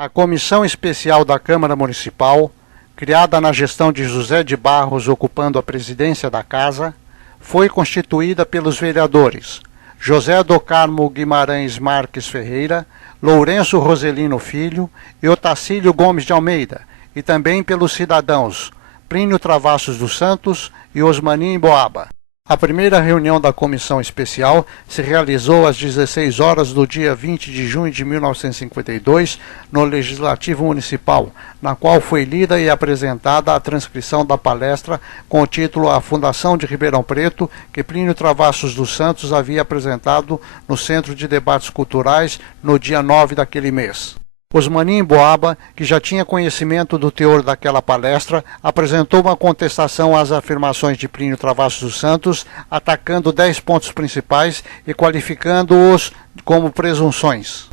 A Comissão Especial da Câmara Municipal, criada na gestão de José de Barros ocupando a presidência da Casa, foi constituída pelos vereadores José do Carmo Guimarães Marques Ferreira, Lourenço Roselino Filho e Otacílio Gomes de Almeida, e também pelos cidadãos Plínio Travassos dos Santos e Osmani Emboaba. A primeira reunião da Comissão Especial se realizou às 16 horas do dia 20 de junho de 1952 no Legislativo Municipal, na qual foi lida e apresentada a transcrição da palestra com o título A Fundação de Ribeirão Preto, que Plínio Travassos dos Santos havia apresentado no Centro de Debates Culturais no dia 9 daquele mês. Osmani Emboaba, que já tinha conhecimento do teor daquela palestra, apresentou uma contestação às afirmações de Plínio Travassos dos Santos, atacando 10 pontos principais e qualificando-os como presunções.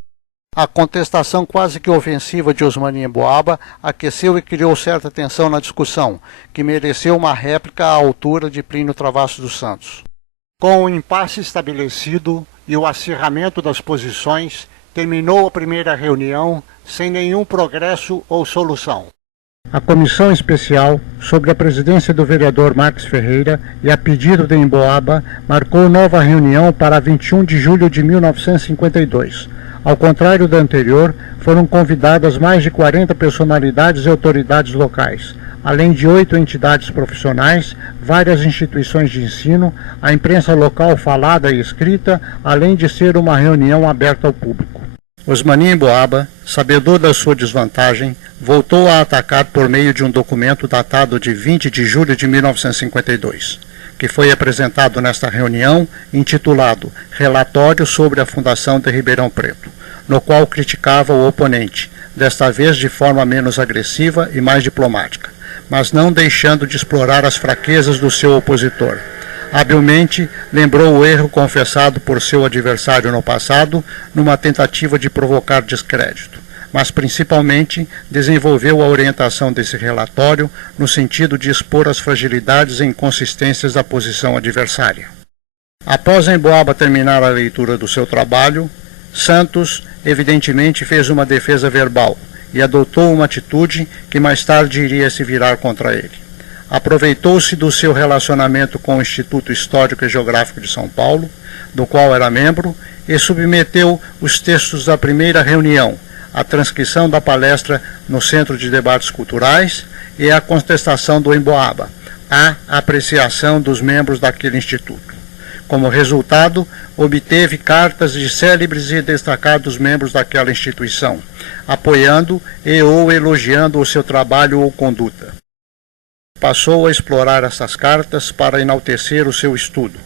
A contestação quase que ofensiva de Osmani Emboaba aqueceu e criou certa tensão na discussão, que mereceu uma réplica à altura de Plínio Travassos dos Santos. Com o impasse estabelecido e o acirramento das posições, terminou a primeira reunião sem nenhum progresso ou solução. A Comissão Especial, sob a presidência do vereador Marques Ferreira e a pedido de Emboaba, marcou nova reunião para 21 de julho de 1952. Ao contrário da anterior, foram convidadas mais de 40 personalidades e autoridades locais, além de 8 entidades profissionais, várias instituições de ensino, a imprensa local falada e escrita, além de ser uma reunião aberta ao público. Osmani Emboaba, sabedor da sua desvantagem, voltou a atacar por meio de um documento datado de 20 de julho de 1952, que foi apresentado nesta reunião, intitulado Relatório sobre a Fundação de Ribeirão Preto, no qual criticava o oponente, desta vez de forma menos agressiva e mais diplomática, mas não deixando de explorar as fraquezas do seu opositor. Habilmente lembrou o erro confessado por seu adversário no passado, numa tentativa de provocar descrédito, mas principalmente desenvolveu a orientação desse relatório no sentido de expor as fragilidades e inconsistências da posição adversária. Após Emboaba terminar a leitura do seu trabalho, Santos evidentemente fez uma defesa verbal e adotou uma atitude que mais tarde iria se virar contra ele. Aproveitou-se do seu relacionamento com o Instituto Histórico e Geográfico de São Paulo, do qual era membro, e submeteu os textos da primeira reunião, a transcrição da palestra no Centro de Debates Culturais e a contestação do Emboaba, à apreciação dos membros daquele instituto. Como resultado, obteve cartas de célebres e destacados membros daquela instituição, apoiando e ou elogiando o seu trabalho ou conduta. Passou a explorar essas cartas para enaltecer o seu estudo.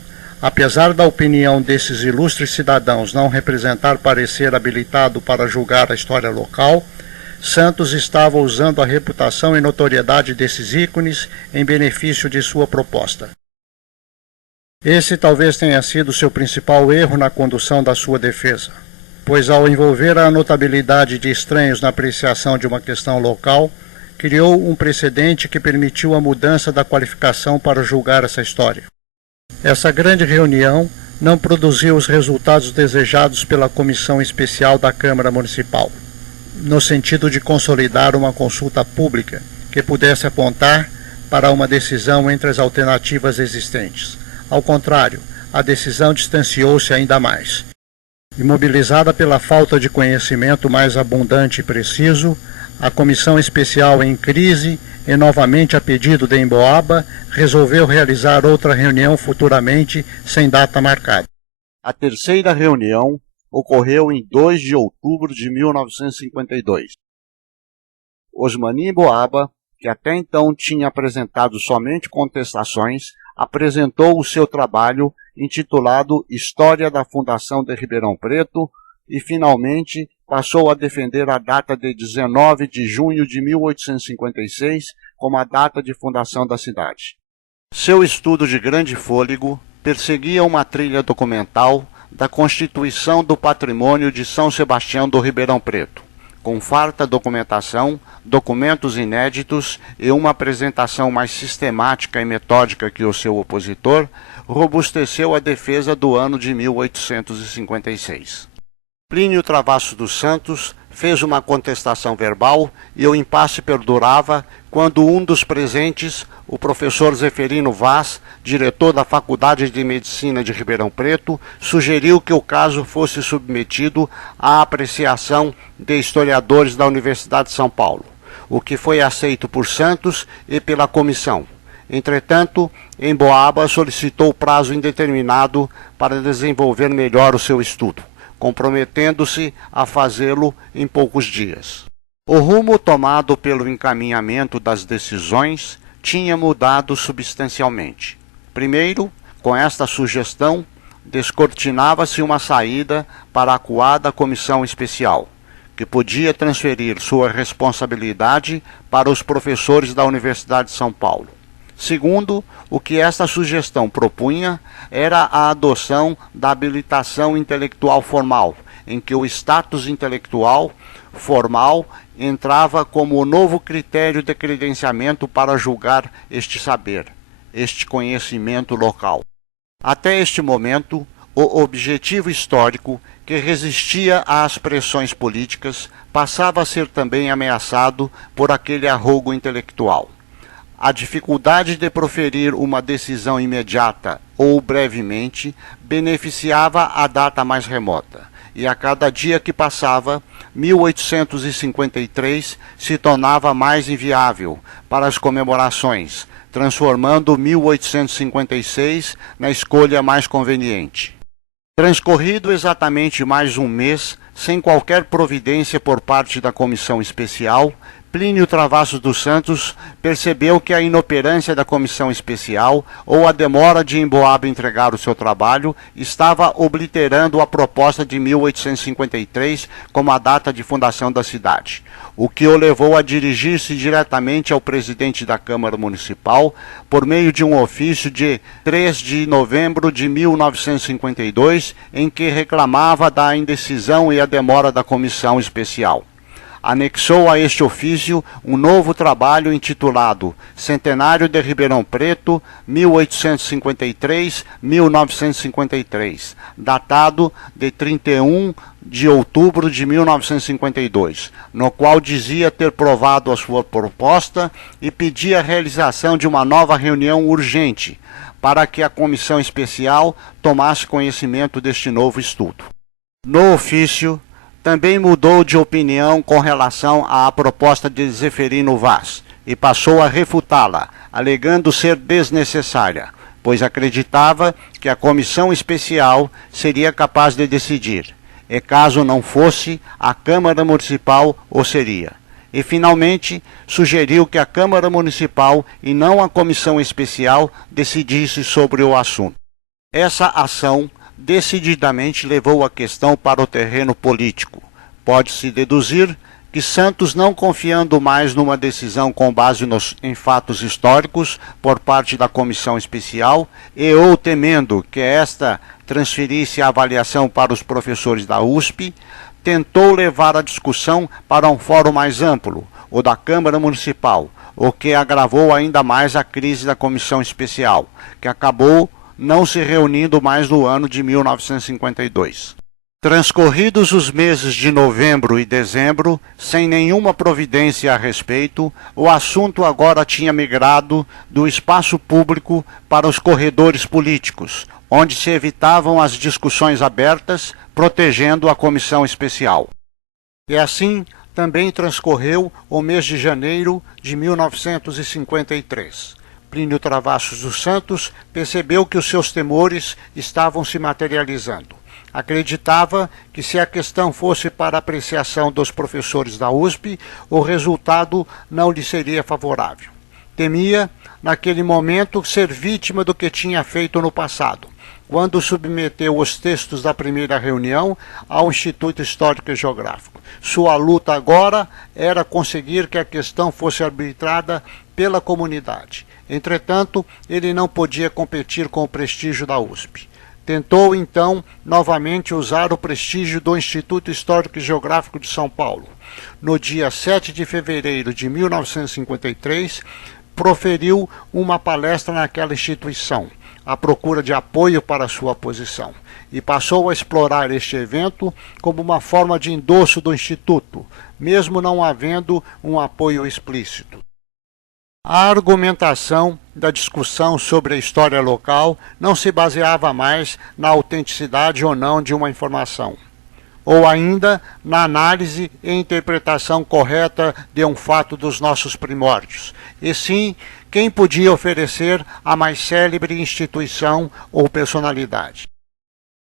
Apesar da opinião desses ilustres cidadãos não representar parecer habilitado para julgar a história local, Santos estava usando a reputação e notoriedade desses ícones em benefício de sua proposta. Esse talvez tenha sido seu principal erro na condução da sua defesa, pois ao envolver a notabilidade de estranhos na apreciação de uma questão local, criou um precedente que permitiu a mudança da qualificação para julgar essa história. Essa grande reunião não produziu os resultados desejados pela Comissão Especial da Câmara Municipal, no sentido de consolidar uma consulta pública que pudesse apontar para uma decisão entre as alternativas existentes. Ao contrário, a decisão distanciou-se ainda mais. Imobilizada pela falta de conhecimento mais abundante e preciso, a Comissão Especial em crise e novamente a pedido de Emboaba, resolveu realizar outra reunião futuramente sem data marcada. A terceira reunião ocorreu em 2 de outubro de 1952. Osmani Emboaba, que até então tinha apresentado somente contestações, apresentou o seu trabalho intitulado História da Fundação de Ribeirão Preto e, finalmente, passou a defender a data de 19 de junho de 1856 como a data de fundação da cidade. Seu estudo de grande fôlego perseguia uma trilha documental da constituição do patrimônio de São Sebastião do Ribeirão Preto, com farta documentação, documentos inéditos e uma apresentação mais sistemática e metódica que o seu opositor, robusteceu a defesa do ano de 1856. Plínio Travassos dos Santos fez uma contestação verbal e o impasse perdurava quando um dos presentes, o professor Zeferino Vaz, diretor da Faculdade de Medicina de Ribeirão Preto, sugeriu que o caso fosse submetido à apreciação de historiadores da Universidade de São Paulo, o que foi aceito por Santos e pela comissão. Entretanto, Emboaba solicitou prazo indeterminado para desenvolver melhor o seu estudo, comprometendo-se a fazê-lo em poucos dias. O rumo tomado pelo encaminhamento das decisões tinha mudado substancialmente. Primeiro, com esta sugestão, descortinava-se uma saída para a acuada comissão especial, que podia transferir sua responsabilidade para os professores da Universidade de São Paulo. Segundo, o que esta sugestão propunha era a adoção da habilitação intelectual formal, em que o status intelectual formal entrava como o novo critério de credenciamento para julgar este saber, este conhecimento local. Até este momento, o objetivo histórico, que resistia às pressões políticas, passava a ser também ameaçado por aquele arrogo intelectual. A dificuldade de proferir uma decisão imediata ou brevemente beneficiava a data mais remota, e a cada dia que passava, 1853 se tornava mais inviável para as comemorações, transformando 1856 na escolha mais conveniente. Transcorrido exatamente mais um mês, sem qualquer providência por parte da comissão especial, Plínio Travassos dos Santos percebeu que a inoperância da comissão especial ou a demora de Emboaba entregar o seu trabalho estava obliterando a proposta de 1853 como a data de fundação da cidade, o que o levou a dirigir-se diretamente ao presidente da Câmara Municipal por meio de um ofício de 3 de novembro de 1952, em que reclamava da indecisão e a demora da comissão especial. Anexou a este ofício um novo trabalho intitulado Centenário de Ribeirão Preto, 1853-1953, datado de 31 de outubro de 1952, no qual dizia ter provado a sua proposta e pedia a realização de uma nova reunião urgente para que a comissão especial tomasse conhecimento deste novo estudo. No ofício, também mudou de opinião com relação à proposta de Zeferino Vaz e passou a refutá-la, alegando ser desnecessária, pois acreditava que a comissão especial seria capaz de decidir, e caso não fosse, a Câmara Municipal o seria. E, finalmente, sugeriu que a Câmara Municipal e não a comissão especial decidisse sobre o assunto. Essa ação decididamente levou a questão para o terreno político. Pode-se deduzir que Santos, não confiando mais numa decisão com base em fatos históricos por parte da comissão especial e ou temendo que esta transferisse a avaliação para os professores da USP, tentou levar a discussão para um fórum mais amplo, o da Câmara Municipal, o que agravou ainda mais a crise da comissão especial, que acabou não se reunindo mais no ano de 1952. Transcorridos os meses de novembro e dezembro, sem nenhuma providência a respeito, o assunto agora tinha migrado do espaço público para os corredores políticos, onde se evitavam as discussões abertas, protegendo a comissão especial. E assim também transcorreu o mês de janeiro de 1953. Plínio Travassos dos Santos percebeu que os seus temores estavam se materializando. Acreditava que se a questão fosse para apreciação dos professores da USP, o resultado não lhe seria favorável. Temia, naquele momento, ser vítima do que tinha feito no passado, quando submeteu os textos da primeira reunião ao Instituto Histórico e Geográfico. Sua luta agora era conseguir que a questão fosse arbitrada pela comunidade. Entretanto, ele não podia competir com o prestígio da USP. Tentou, então, novamente usar o prestígio do Instituto Histórico e Geográfico de São Paulo. No dia 7 de fevereiro de 1953, proferiu uma palestra naquela instituição, à procura de apoio para sua posição, e passou a explorar este evento como uma forma de endosso do Instituto, mesmo não havendo um apoio explícito. A argumentação da discussão sobre a história local não se baseava mais na autenticidade ou não de uma informação, ou ainda na análise e interpretação correta de um fato dos nossos primórdios, e sim quem podia oferecer a mais célebre instituição ou personalidade.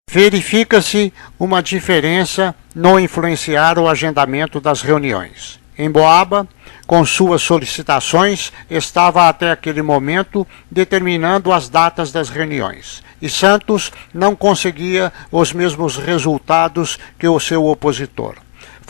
Verifica-se uma diferença no influenciar o agendamento das reuniões. Emboaba, com suas solicitações, estava até aquele momento determinando as datas das reuniões, e Santos não conseguia os mesmos resultados que o seu opositor.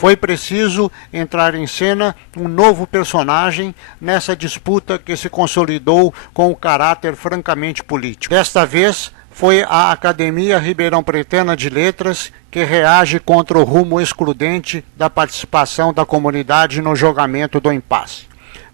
Foi preciso entrar em cena um novo personagem nessa disputa que se consolidou com o caráter francamente político. Desta vez, foi a Academia Ribeirão-Pretana de Letras que reage contra o rumo excludente da participação da comunidade no julgamento do impasse.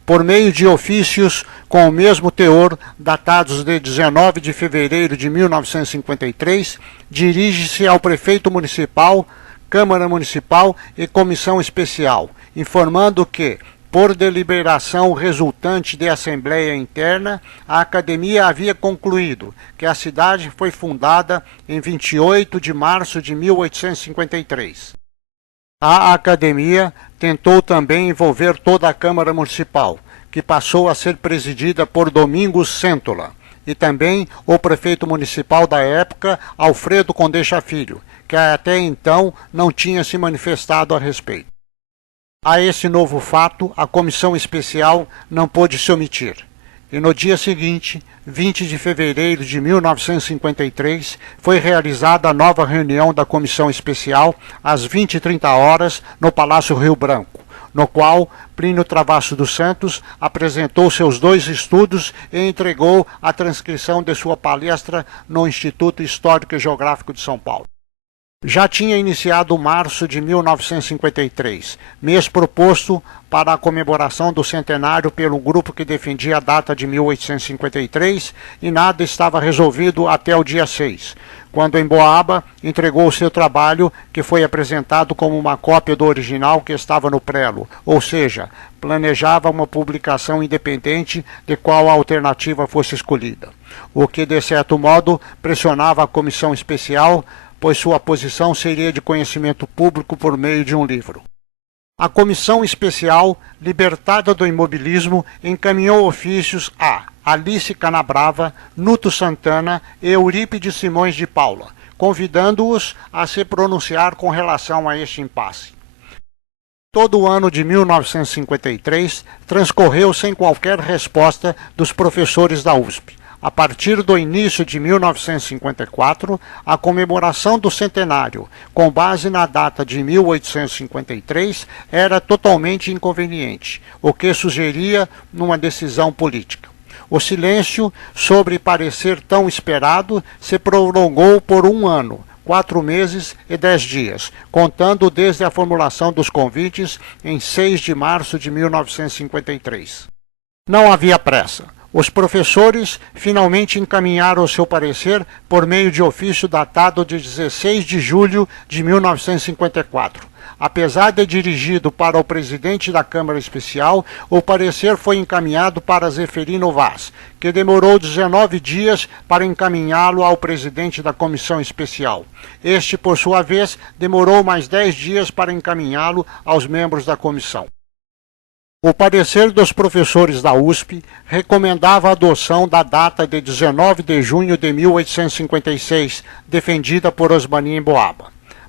Por meio de ofícios com o mesmo teor, datados de 19 de fevereiro de 1953, dirige-se ao prefeito municipal, Câmara Municipal e Comissão Especial, informando que, por deliberação resultante de Assembleia Interna, a Academia havia concluído que a cidade foi fundada em 28 de março de 1853. A Academia tentou também envolver toda a Câmara Municipal, que passou a ser presidida por Domingos Céntola, e também o prefeito municipal da época, Alfredo Condeixa Filho, que até então não tinha se manifestado a respeito. A esse novo fato, a comissão especial não pôde se omitir, e no dia seguinte, 20 de fevereiro de 1953, foi realizada a nova reunião da comissão especial às 20h30 no Palácio Rio Branco, no qual Plínio Travassos dos Santos apresentou seus 2 estudos e entregou a transcrição de sua palestra no Instituto Histórico e Geográfico de São Paulo. Já tinha iniciado março de 1953, mês proposto para a comemoração do centenário pelo grupo que defendia a data de 1853, e nada estava resolvido até o dia 6, quando Emboaba entregou o seu trabalho, que foi apresentado como uma cópia do original que estava no prelo, ou seja, planejava uma publicação independente de qual a alternativa fosse escolhida, o que, de certo modo, pressionava a comissão especial, pois sua posição seria de conhecimento público por meio de um livro. A comissão especial, libertada do imobilismo, encaminhou ofícios a Alice Canabrava, Nuto Santana e Eurípides Simões de Paula, convidando-os a se pronunciar com relação a este impasse. Todo o ano de 1953 transcorreu sem qualquer resposta dos professores da USP. A partir do início de 1954, a comemoração do centenário, com base na data de 1853, era totalmente inconveniente, o que sugeria uma decisão política. O silêncio sobre parecer tão esperado se prolongou por 1 ano, 4 meses e 10 dias, contando desde a formulação dos convites em 6 de março de 1953. Não havia pressa. Os professores finalmente encaminharam o seu parecer por meio de ofício datado de 16 de julho de 1954. Apesar de dirigido para o presidente da Câmara Especial, o parecer foi encaminhado para Zeferino Vaz, que demorou 19 dias para encaminhá-lo ao presidente da Comissão Especial. Este, por sua vez, demorou mais 10 dias para encaminhá-lo aos membros da comissão. O parecer dos professores da USP recomendava a adoção da data de 19 de junho de 1856, defendida por Osmani Emboaba.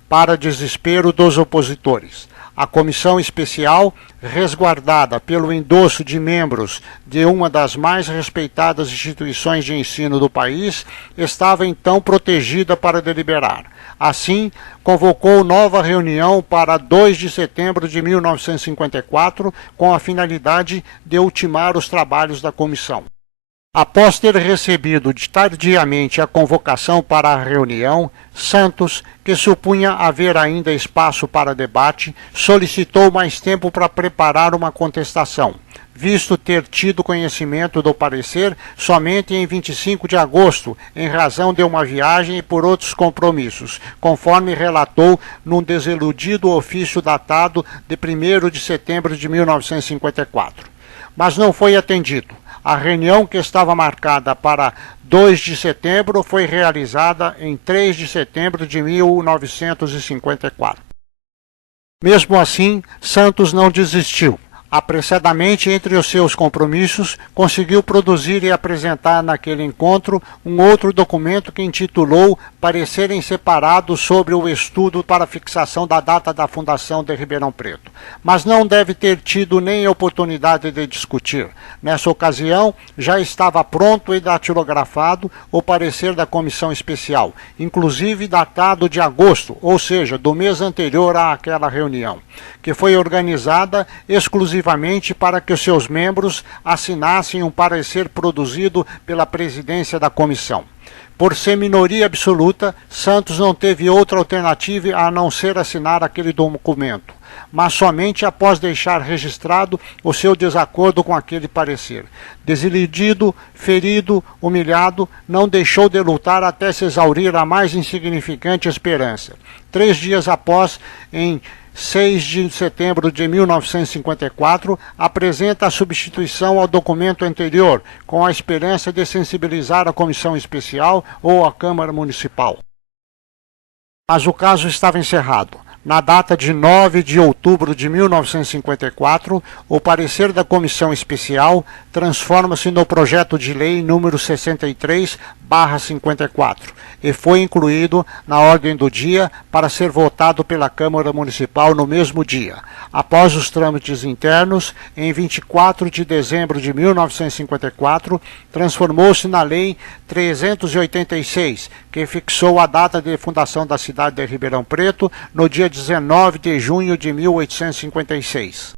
Para desespero dos opositores, a comissão especial, resguardada pelo endosso de membros de uma das mais respeitadas instituições de ensino do país, estava então protegida para deliberar. Assim, convocou nova reunião para 2 de setembro de 1954, com a finalidade de ultimar os trabalhos da comissão. Após ter recebido tardiamente a convocação para a reunião, Santos, que supunha haver ainda espaço para debate, solicitou mais tempo para preparar uma contestação, visto ter tido conhecimento do parecer somente em 25 de agosto, em razão de uma viagem e por outros compromissos, conforme relatou num desiludido ofício datado de 1º de setembro de 1954. Mas não foi atendido. A reunião, que estava marcada para 2 de setembro, foi realizada em 3 de setembro de 1954. Mesmo assim, Santos não desistiu. Apressadamente, entre os seus compromissos, conseguiu produzir e apresentar naquele encontro um outro documento que intitulou Parecer em Separado sobre o estudo para fixação da data da fundação de Ribeirão Preto. Mas não deve ter tido nem oportunidade de discutir. Nessa ocasião, já estava pronto e datilografado o parecer da comissão especial, inclusive datado de agosto, ou seja, do mês anterior àquela reunião, que foi organizada exclusivamente para que os seus membros assinassem um parecer produzido pela presidência da comissão. Por ser minoria absoluta, Santos não teve outra alternativa a não ser assinar aquele documento, mas somente após deixar registrado o seu desacordo com aquele parecer. Desiludido, ferido, humilhado, não deixou de lutar até se exaurir a mais insignificante esperança. 3 dias após, em 6 de setembro de 1954, apresenta a substituição ao documento anterior, com a esperança de sensibilizar a comissão especial ou a Câmara Municipal. Mas o caso estava encerrado. Na data de 9 de outubro de 1954, o parecer da comissão especial transforma-se no projeto de lei número 63/54 e foi incluído na ordem do dia para ser votado pela Câmara Municipal no mesmo dia. Após os trâmites internos, em 24 de dezembro de 1954, transformou-se na Lei 386, que fixou a data de fundação da cidade de Ribeirão Preto no dia 19 de junho de 1856.